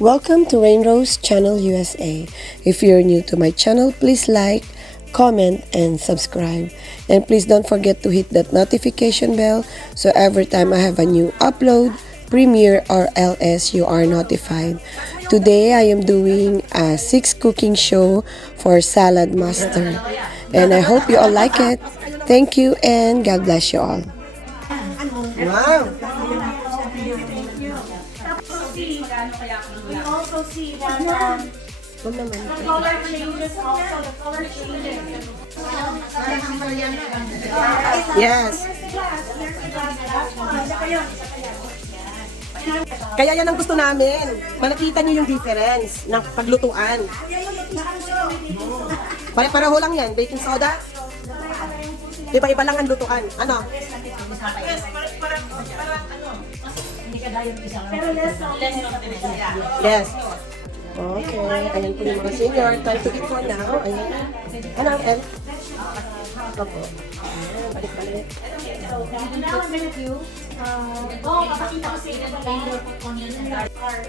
Welcome to Rainrose Channel USA. If you're new to my channel, please like, comment, and subscribe. And please don't forget to hit that notification bell so every time I have a new upload, premiere, or LS, you are notified. Today I am doing a 6 cooking show for Saladmaster. And I hope you all like it. Thank you and God bless you all. Wow! We also see that the color changes also, the color changes. Yes! Kaya yan ang gusto namin. Makita niyo yung difference ng paglutuan. Pare-pareho lang yan. Baking soda. Iba-iba lang ang lutuan. Ano? Yes. Okay. Ayan po yung mga senior. Time to eat for now. Ayan. Ano ang L? Opo. Ayan. Balik-balik. Our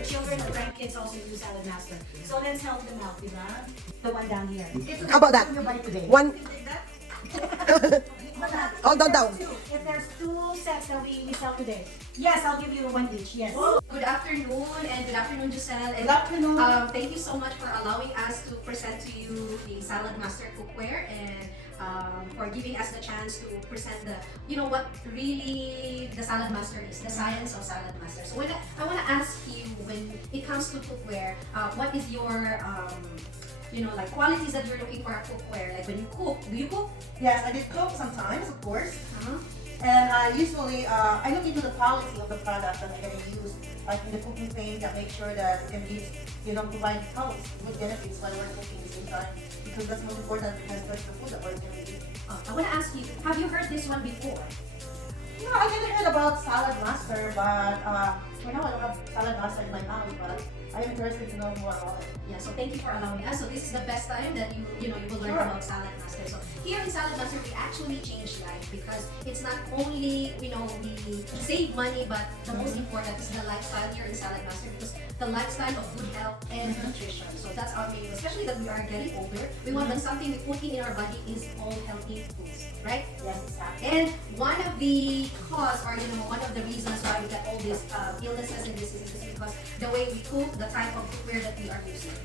children and grandkids also use Saladmaster. So let's help them out, diba? The one down here. How about that? One. Hold on down. If there's 2 sets that we sell today, yes, I'll give you 1 each, yes. Good afternoon and good afternoon, Giselle. And, Good afternoon. Thank you so much for allowing us to present to you the Saladmaster cookware and for giving us the chance to present what really the Saladmaster is, the science of Saladmaster. So I want to ask you, when it comes to cookware, what is your like qualities that you're looking for a cookware? Like when you cook, do you cook? Yes, I did cook sometimes, of course. Uh-huh. And usually, I look into the quality of the product that I'm going to use, like in the cooking thing, that make sure that it can be, provide health, good benefits while we're cooking at the same time. Because that's most important, because that's the food that we're going to eat. I want to ask you, have you heard this one before? I never heard about Saladmaster, but right now I don't have Saladmaster in my house, but I'm interested to know more about it. Yeah, so thank you for allowing us. So this is the best time that you will learn about Saladmaster. So here in Saladmaster, we actually change life because it's not only we save money, but the most important is the lifestyle here in Saladmaster, because the lifestyle of good health and nutrition. So that's our main, especially that we are getting older. We want that something we put in our body is all healthy foods, right? Yes, exactly. And one of the cause, or one of the reasons why we get all these illnesses and diseases is because the way we cook, the type of cookware that we are using.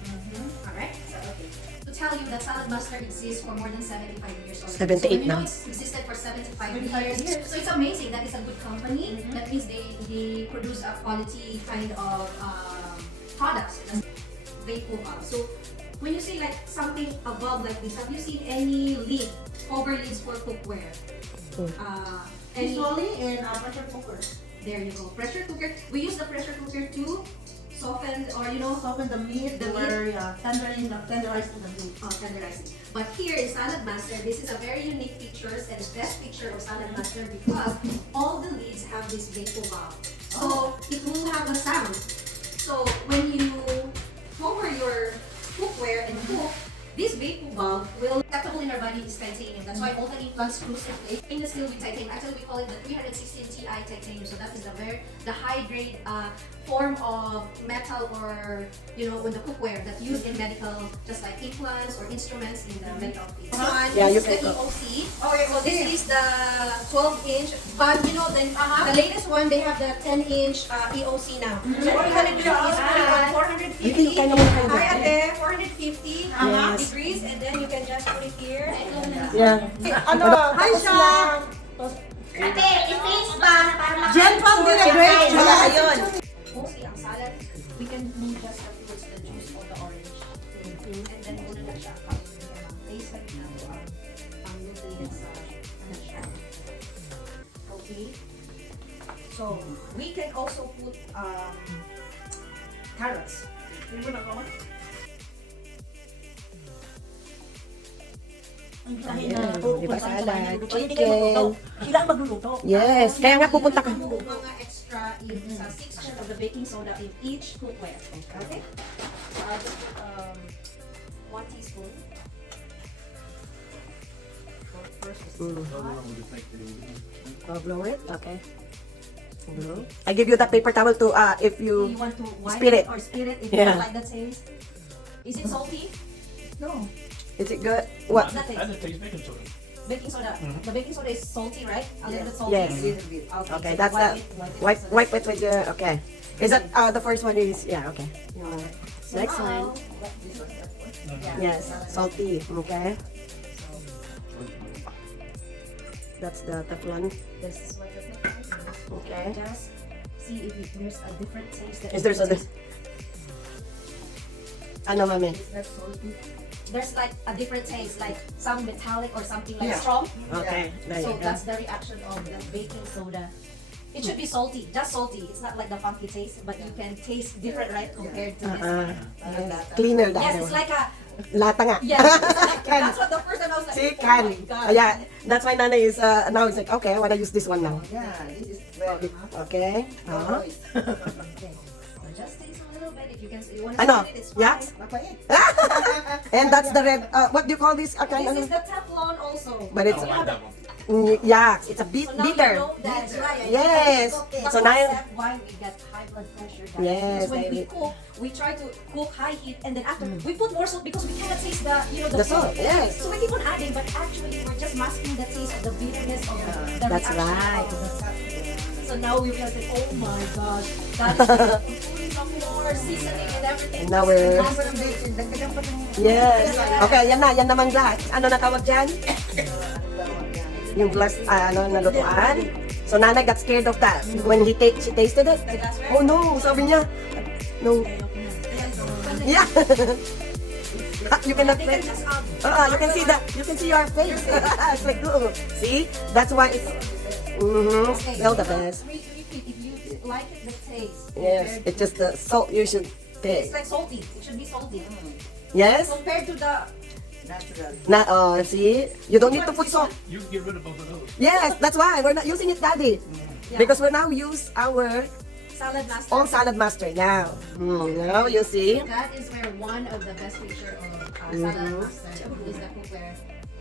Alright? So, okay. To tell you that Saladmaster exists for more than 75 years already. 78 so, now. It's existed for 75 years. So it's amazing that it's a good company. That means they produce a quality kind of products. They cook up. So when you say like something above like this, have you seen any lid, cover lids for cookware? Usually in pressure cooker. There you go. Pressure cooker. We use the pressure cooker to soften or Soften the meat, tenderizing the meat. tenderizing. But here in Saladmaster, this is a very unique features and the best feature of Saladmaster because all the lids have this vacuum valve. So it will have a sound. So when you cover your cookware and cook, this vacuum valve will acceptable in our body is titanium. That's why all the implant screws in place. Stainless steel with titanium. Actually, we call it the 316 Ti titanium. So that is the high grade form of metal, or when the cookware that's used in medical, just like implants or instruments in the medical field. Yeah, you This is can the go. EOC. Okay, so this is the 12-inch. But the latest one, they have the 10-inch EOC now. So what we're gonna do is put it on 450. Hi, Ate, 450 degrees, and then you can just put it here. Yeah. Hi, Sean! Ate, i-face pa para Jen Pang did a great job! Ayun! Mostly ang salad, we can do just the juice or the orange. And then muna na siya. Taste like na to ang nutrients siya. Okay? So, we can also put carrots. Ayan, di ba salad, chicken. Sila ang magluluto. Yes, kaya nga pupunta ka. Mga extra is 6 of the baking soda in each cookware. Okay? So, I'll just put 1 teaspoon. First is Oh, blow it? Okay. I give you the paper towel to if You you want to wipe Spirit. it or spirit if Yeah. you don't like the taste? Is it salty? No. is it good? What? That And is it tastes baking soda. baking soda. The baking soda is salty, right? A little bit salty. Yes. Okay, Okay, so that's wipe the it wipe so wipe it with your okay. Is that the first one is yeah okay. So Next now, one. yeah. Yes, salty. Okay. That's the Teflon. This is what the pepper is. Okay. Just see if there's a different taste. Is there a ano mami? There's like a different taste, like some metallic or something like Yeah. strong. Okay. There So you go. that's the reaction of the baking soda. It should be salty, just salty. It's not like the funky taste, but you can taste different, right, compared to this. Cleaner Yes, that. it's like a Lata nga. yes. That's what the first time I was like. See, Oh can. my god. Yeah, that's why Nana is now it's like okay, I wanna use this one now. Yeah, this is very Okay. Okay. So just taste a little bit if you can. You want to Ano? it, it's fine. Yeah. mapait. And that's the red. What do you call this? This is the Teflon also. But I it's don't like that one. yeah, it's a So now bitter. you know that. Yes. But So now that's why we get high blood pressure. Guys. Yes, Because when we baby. cook, we try to cook high heat, and then after we put more salt because we cannot taste the The salt, yes. So we keep on adding, but actually we're just masking the taste of the bitterness of the That's reaction right. of the- So now we realize that oh my gosh, that's putting some more seasoning and everything. And now we're Dagdagan pa ng yes. Okay, yan naman lahat. Ano na tawag dyan? Yung glass na lutuan. So Nanay got scared of that when she tasted it. Oh no, sabi niya. No. Yeah. You cannot They can just you can see that. You can see your face. It's like, oh. See? That's why it's still the best. Repeat if you like it, the taste. Yes, it's just the salt you should It's taste. like salty. It should be salty. Yes? Compared to the natural. See? You don't need to put salt. You can get rid of both of those. Yes, that's why we're not using it, Daddy. Because we now use our Saladmaster. own Saladmaster now. Now you see. That is where one of the best feature of Saladmaster is the cookware.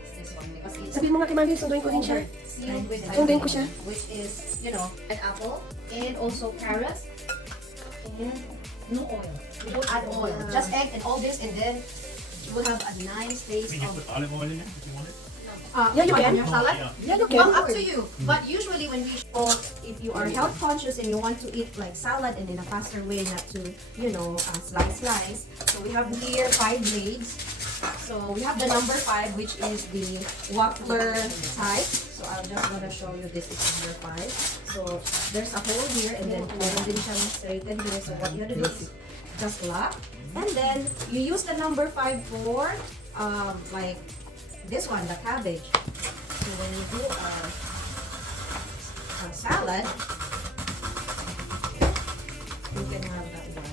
Is this one because it's Sabi mo nga kay Mami, sunduin ko din siya. sealed with Sunduin ko siya. which is an apple and also carrots and no oil. You don't add oil, just egg and all this, and then you will have a nice taste You can of. put olive oil in it if you want it. Yeah, you can. Your salad. Yeah. Yeah, you Well, can. up to you. But usually when we show, if you are health conscious and you want to eat like salad and in a faster way, not to, slice. So we have here 5 blades. So we have the number 5, which is the waffler type. So I'm just gonna show you this is number 5. So there's a hole here and then meron din siyang straighten here. So what you have to do is just lock. And then you use the number 5 for like this one, the cabbage. So when you do a salad, you can have that one.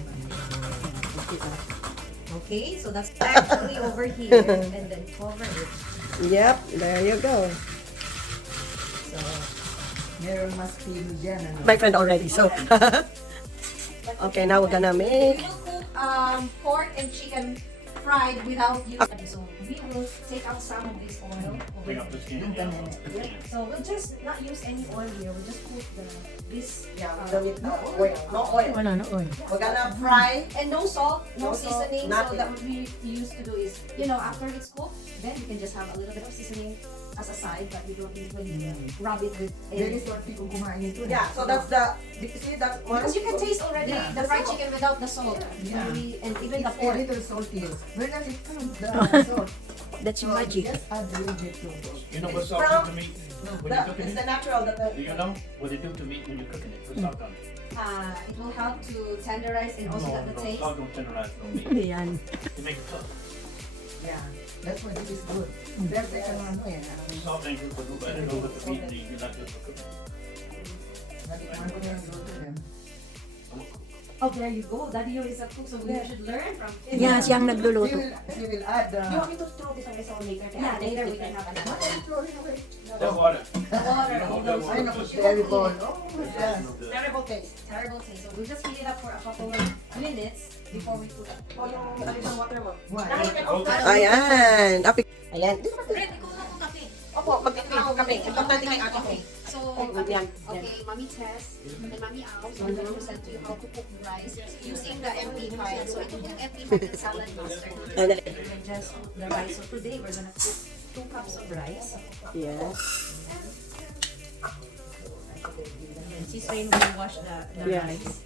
Okay, so that's actually over here, and then cover it. Yep, there you go. So Meron mas pilo dyan. Ano? My friend already, so. Okay, now we're gonna we make. will cook pork and chicken fried without using. So we will take out some of this oil. Bring up the skin. Yeah. Yeah. So we'll just not use any oil here. We'll just put this. Yeah, with no oil. No oil. We're gonna fry. And no salt, no, No salt, seasoning. nothing. So that what we used to do is, after it's cooked, then we can just have a little bit of seasoning as a side, but we don't usually rub it with Very a. salty kung kumain ito. Yeah, so that's the. See that one? Because you can taste already Yeah, the fried chicken without the salt. Yeah. And even the It's a pork. little salty. Where does it come? The salt. That's So magic. just add a little bit to You know what salt From- do to meat when you're cooking It's the it? natural. Do you know what they do to meat when you're cooking it? Put salt on it. It will help to tenderize and also the taste. Salt don't tenderize no meat. Yan. It makes it tough. Yeah, that's why this is good. That's like ano eh. Salt ain't good for food, but I don't know what the meat you not good for cooking. Natikman ko na yung luto din. I'm a cook. Oh, there you go. Daddy is a cook, so we should learn from him. Yeah, siyang You nagluluto. will add You want me to throw this on the salt later? Yeah, later we can have another. throw it away. The water. The water, all those. Ay, naku, You terrible. will clean it. Oh, yes. Terrible taste. Terrible taste. So we'll just heat it up for a couple of minutes before we put it. O yung alin ng water mo. Why? Ayan. Ayan. Red, ikaw na kung kape. Opo, mag-prepare kami. Importante kay ate ko. Okay. So, Yan. okay, Mommy Tess and Mommy Al, so I'm going to present to you how to cook rice using the MP file. So, ito yung MP file ng Saladmaster. Dali. You can just cook the rice. So, today, we're gonna cook 2 cups of rice. Yes. And Sis Rain will wash the Yes. rice.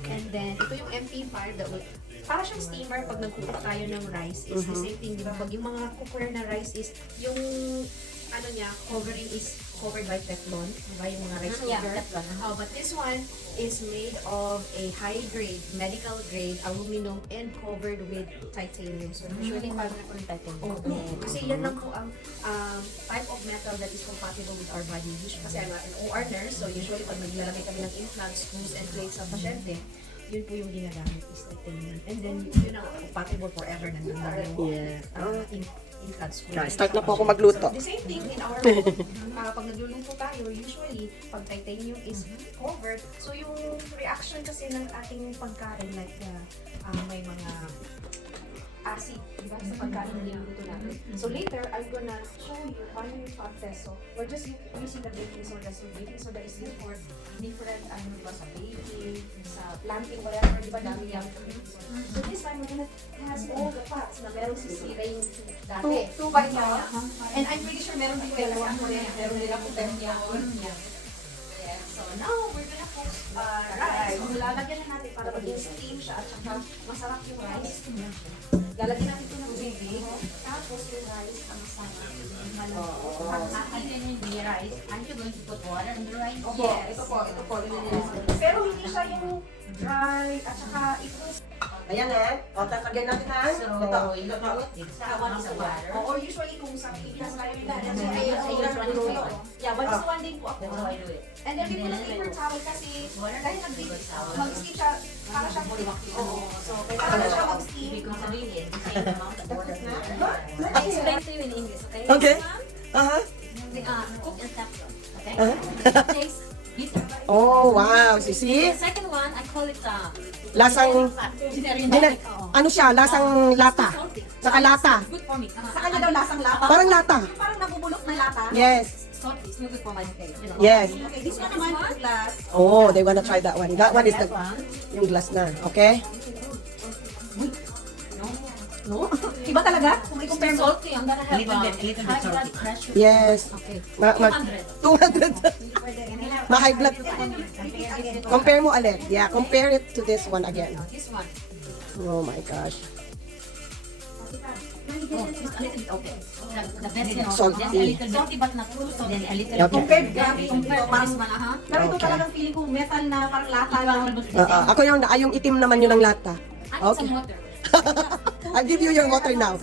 Okay. And then, ito yung MP file that will, para siyang steamer pag nagkukup tayo ng rice is the same thing, di ba? Pag yung mga cookware na rice is, yung ano niya, covering is covered by Teflon, di ba? Yung mga rice cooker. Oh, but this one is made of a high grade, medical grade, aluminum and covered with titanium. So usually pag kasi yan lang po ang type of metal that is compatible with our body. Usually, kasi I'm an OR nurse, so usually pag naglalagay kami ng implants, screws and plates sa pasyente, yun po yung ginagamit is titanium. And then yun ang compatible forever na yung implants. Start na po ako magluto. So, the same thing in our home. Pag nagluluto tayo, usually, pag titanium is covered, so yung reaction kasi ng ating pagkain, like may mga acid, di ba, sa pagkain na niluluto natin. So later, I'm gonna show you paano yung fat test. So we're just using the baking soda. So baking soda is used for different, di ba, sa baking, sa planting, whatever, di ba, dami yan. So this time, we're gonna test all the fats na meron si Rain dati. 2 by now. And I'm pretty sure meron din kayo ako rin. Meron din ako so now, we're gonna cook rice. So, lalagyan na natin para maging steam siya at saka masarap yung rice. Lalagyan natin ito ng tubig. Tapos yung rice, masama. Aren't you going to put water in the rice? Yes. Ito po. Pero hindi siya yung dry at saka ito. Ayan o, tatagyan natin ha. So, you put one is water. Or usually kung sa Pilipinas tayo yung dahil. So, I use 1 is water. Yeah, 1:1 din po ako. That's how I do it. And then we put a paper towel kasi dahil mag-steam siya, para siya oo. So, kailangan siya mag-steam. Ibig kong sabihin, the same amount of water. I explain to you in English, okay? Okay. Aha. Cook and teflon. Okay? Uh-huh. It tastes bitter. Oh, wow. See? The second one, I call it Lasang, ano siya, lasang lata. salty. Saka lata. Good for me. Sa kanya daw lasang lata. Parang lata. Yung parang nabubulok na lata. Yes. Salty. It's not good for my taste. You know? Yes. Okay, this one naman, glass. Oh, they wanna try that one. That one is the, yung glass na. Okay? No? Iba talaga? Kung may compare mo. Salty. I'm gonna have high blood pressure. Yes. Okay. Ma 200. Ma-high blood. Compare mo ulit. Yeah, compare it to this one again. This one. Oh my gosh. Oh, it's a little bit okay. The best you know, Salty. just a little salty but not too salty. A little Okay. Compared, grabe. Compared to this one, Pero ito Okay. talagang feeling ko metal na parang lata lang. Ako yung itim naman yun ng lata. I need some water. I'll give you your water now.